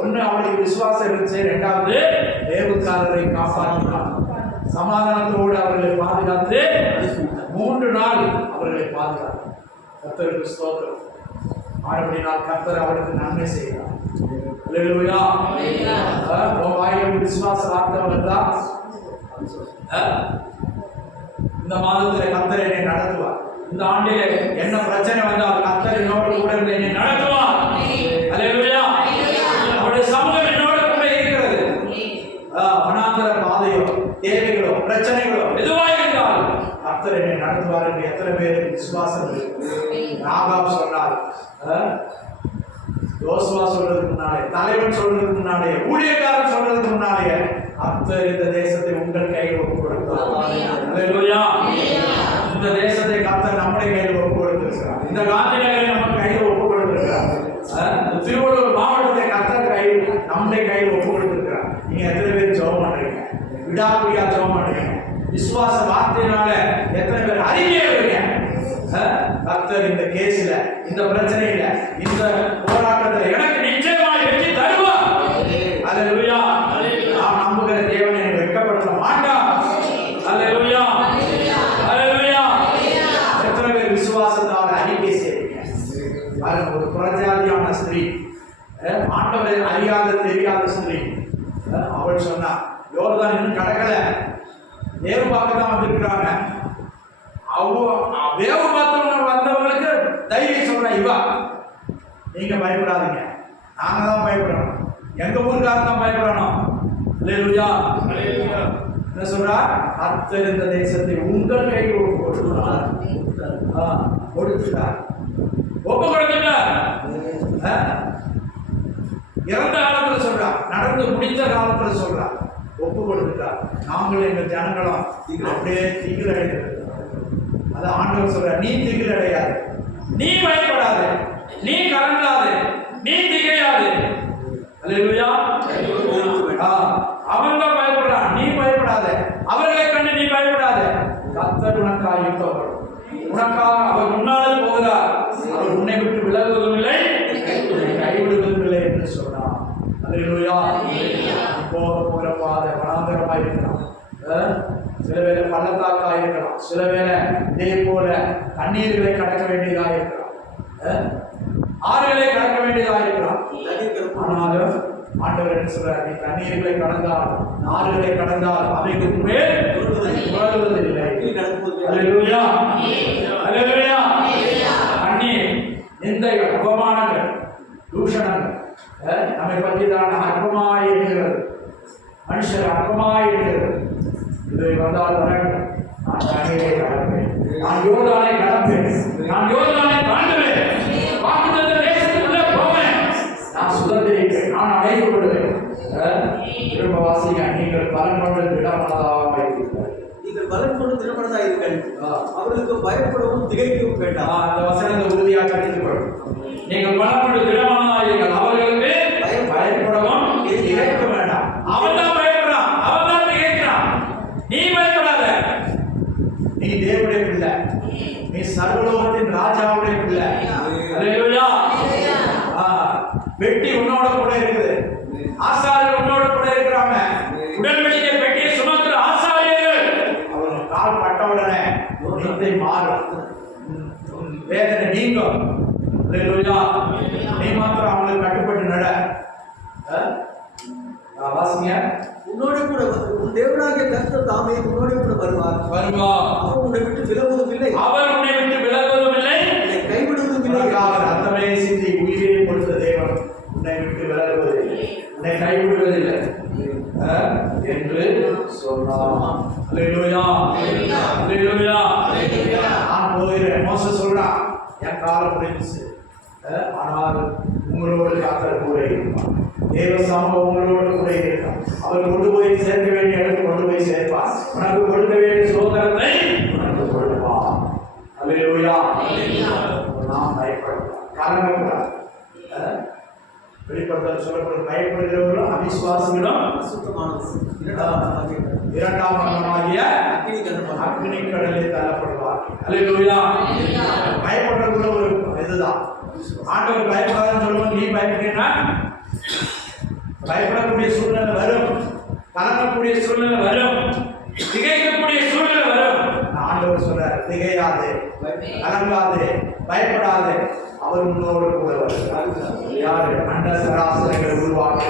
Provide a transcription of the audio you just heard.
ஒண்ணு அவளுக்கு விசுவாசம் இருந்துச்சு, இரண்டாவது தேவக்காரரை காப்பாற்றினார், சமாதானத்தோடு அவர்களை பாதுகாத்து 3 நாள் அவர்களை பாதுகாத்தார். கர்த்தருக்கு ஸ்தோத்திரம். ஆனபடியால் கர்த்தர் அவருக்கு நன்மை செய்கிறார். அல்லேலூயா. விசுவாச வார்த்தை வந்தா இந்த மாதத்துல கர்த்தர் என்னை நடத்துவார். இந்த ஆண்டிலே என்ன பிரச்சனை வந்தால் கர்த்தர் என்னோடு கூட இருந்து என்னை நடத்துவார். அல்லேலூயா. அவருடைய சமூகம் என்னோட கூட இருக்கிறது. வனாந்தர பாதையோ தேவைகளோ பிரச்சனைகளோ எதுவாக இருந்தாலும் கர்த்தர் என்னை நடத்துவார் என்று எத்தனை பேருக்கு விசுவாசம் இருக்கு? ராகாப் சொன்னார், யோசுவா சொல்றதுக்கு முன்னாலே, தலைவன் சொல்றதுக்கு முன்னாலே, ஊழியக்காரன் சொல்றதுக்கு முன்னாலே கர்த்தர் இந்த தேசத்தை உங்கள் கையில் ஒப்பு கொடுத்தார். அல்லேலூயா. இந்த தேசத்தை கர்த்தர் நம்முடைய கையில் ஒப்பு கொடுத்திருக்கிறார். இந்த காந்தி நகரை நம்ம கையில் ஒப்பு கொடுத்திருக்கிறார். திருவள்ளூர் மாவட்டத்தை கர்த்தர் கையில் நம்முடைய கையில் ஒப்பு கொடுத்திருக்கிறார். நீங்க எத்தனை பேர் ஜெபம் பண்றீங்க? விடாப்பிடியா ஜெபம் பண்றீங்க? விசுவாச வார்த்தையினால எத்தனை பேர் அறிக்கையை வைங்க? கர்த்தர் இந்த கேஸ்ல, இந்த பிரச்சனையில, இந்த போராட்டத்தில் எனக்கு நிச்சயமாய் வெற்றி தருவார். அல்லேலூயா. நாம் நம்புகிற தேவனை வெட்கப்படுத்த மாட்டார். அல்லேலூயா. அல்லேலூயா. எத்தனை பேர் விசுவாசத்தால் அறிக்கை செய்வீங்க? ஒரு புறஜாதியான ஸ்திரீ, ஆண்டவரை அறியாத தெரியாத ஸ்திரீ, அவள் சொன்னா யோர்தான் இன்னும் கடக்கல, வேவு பார்க்க தான் வந்திருக்கிறாங்க. வேவு பார்த்தவங்க வந்தவங்களுக்கு தைரியம் சொல்ற, இவா நீங்க பயப்படாதீங்க, நாங்க தான் பயப்படணும், எங்க ஊருக்காரங்க தான் பயப்படணும். அல்லேலூயா. என்ன சொல்றா? கர்த்தர் இந்த தேசத்தை உங்கள் கையில் ஒப்பு கொடுத்துட்டார். கொடுத்துட்டார், ஒப்பு கொடுத்துட்டார். இறந்த காலத்துல சொல்றா, நடந்து முடிந்த காலத்துல சொல்றா, ஒப்பு கொடுத்துட்டார். நாங்கள் எங்க ஜனங்களும் அப்படியே திகில் அடைகிறது. அது ஆண்டவர் சொல்ற, நீ திகில் அடையாது, நீ பயப்படாது, நீ கலங்காது, நீ திகையாது. அல்லேலூயா. அவன் தான் பயப்படுறான், நீ பயப்படாத. அவர்களை கண்டு நீ பயப்படாத. கர்த்தர் உனக்காக யுத்தம் பண்ணும். உனக்காக அவர் முன்னாலே போகிறார். அவர் உன்னை விட்டு விலகுவதும் இல்லை, கைவிடுவதும் இல்லை என்று சொன்னார். அல்லேலூயா. போகிற பாதை வனாந்தரமாக இருக்கலாம், சில வேளை பள்ளத்தாக்காக இருக்கலாம், சில வேளை இதே போல தண்ணீர்களை கடக்க வேண்டியதாக இருக்கலாம், ஆறுகளை கடக்க வேண்டியதாக இருக்கலாம். ஆனாலும் ஆண்டவர் என்ன சொல்றார்? நீ தண்ணீர்களை கடந்தால், ஆறுகளை கடந்தால் அவைகளுக்கு மேல் உலகுவதில்லை. அல்லேலூயா. அல்லேலூயா. தண்ணீர் நிந்தைகள், அவமானங்கள், தூஷணங்கள் நம்மை பற்றி தான் அற்பமாய் இருக்கிறது, மனுஷர் அற்பமாய் இருக்கிறது. இதை வந்தால் வரட்டும், நான் தண்ணீரை கடப்பேன், நான் யோர்தானை கடப்பேன், நான் யோர்தானை தாண்டுவேன், வாக்குத்தத்த தேசத்துக்குள்ளே போவேன், நான் சுதந்திரிப்பேன், நான் அடைந்து கொள்வேன். திரும்ப வாசிங்க, நீங்கள் பலன் கொண்டு திடமனதாக இருக்கிறீர்கள். நீங்கள் பலன் கொண்டு திடமனதாக இருக்கிறீர்கள். அவர்களுக்கு பயப்படவும் திகைக்கவும் வேண்டாம். அந்த வசனத்தை உறுதியாக தெரிந்து கொள்ளும். நீங்கள் பலன் கொண்டு திடமனதாக இருக்கிறீர்கள். அவர்களுக்கு பயப்படவும் திகைக்க வேண்டாம். அவன் தான் பயப்படுறான், அவன் தான் திகைக்கிறான். நீ பயப்படாத. நீ தேவனுடைய பிள்ளை, நீ சர்வலோகத்தின் ராஜாவுடைய பிள்ளை. அல்லேலூயா. வெட்டி உன்னோட கூட இருக்குது, ஆசாரியர் உன்னோட கூட இருக்கிறாங்க. உடன்படிக்கை பெட்டியை சுமக்கிற ஆசாரியர்கள், அவங்க கால் பட்டவுடனே நிந்தை மாறும், வேதனை நீங்கும். அல்லேலூயா. நீ மாத்திரம் அவங்களுக்கு கட்டுப்பட்டு நட. வாசிங்க. உன்னோட கூட உன் தேவனாகிய கர்த்தர் தாமே உன்னோட கூட வருவார். அவர் உன்னை விட்டு விலகுவதும் இல்லை, அவர் உன்னை விட்டு விலகுவதும் இல்லை, கைவிடுவதும் இல்லை. அவர் ரத்தமே சிந்தி உயிரை கொடுத்த தேவன் உன்னை விட்டு விலகுவதில்லை, உன்னை கைவிடுவதில்லை என்று சொன்னார். அல்லேலூயா. அல்லேலூயா. நான் போகிறேன். மோசே சொல்றான், என் காலம் முடிஞ்சிச்சு, ஆனால் உங்களோடு கர்த்தர் கூட இருப்பார். தேவ சமூகம் உங்களோடு கூட இருக்கும். அவர் கொண்டு போய் சேர்க்க வேண்டிய இடத்துக்கு கொண்டு போய் சேர்ப்பார். உனக்கு கொடுக்க வேண்டிய சுதந்திரத்தை உனக்கு கொடுப்பார். அல்லேலூயா. நாம் பயப்படக்கூடாது, கலங்கக்கூடாது. வெளிப்படுத்தல் சொல்லப்படும் பயப்படுகிறவர்களும் அவிசுவாசிகளும் இரண்டாம் மரணமாகிய அக்னி கடலில் தள்ளப்படுவார்கள். அல்லேலூயா. பயப்படுறதுக்குள்ள ஒரு இதுதான். ஆண்டவர் பயப்படாதுன்னு சொல்லும்போது நீ பயப்படினா பயப்படக்கூடிய சூழ்நிலை வரும், கலங்கக்கூடிய சூழ்நிலை வரும், திகைக்கக்கூடிய சூழ்நிலை வரும். ஆண்டவர் சொல்றார், திகையாதே, கலங்காதே, பயப்படாதே, அவர் உன்னோடு கூட வருகிறார். யாரு? அண்ட சராசரங்களை உருவாக்க